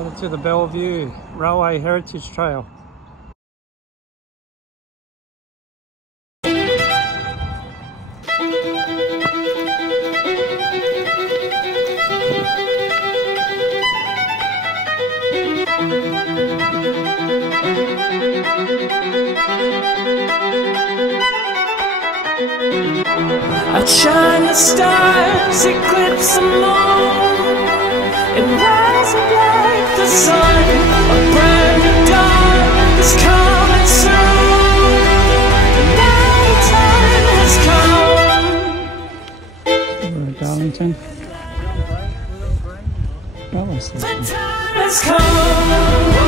Made it to the Bellevue Railway Heritage Trail. A China stars eclipse the moon and rise up like the sun. A brand new dawn is coming soon. The night time has come. We're at Darlington. The time has come.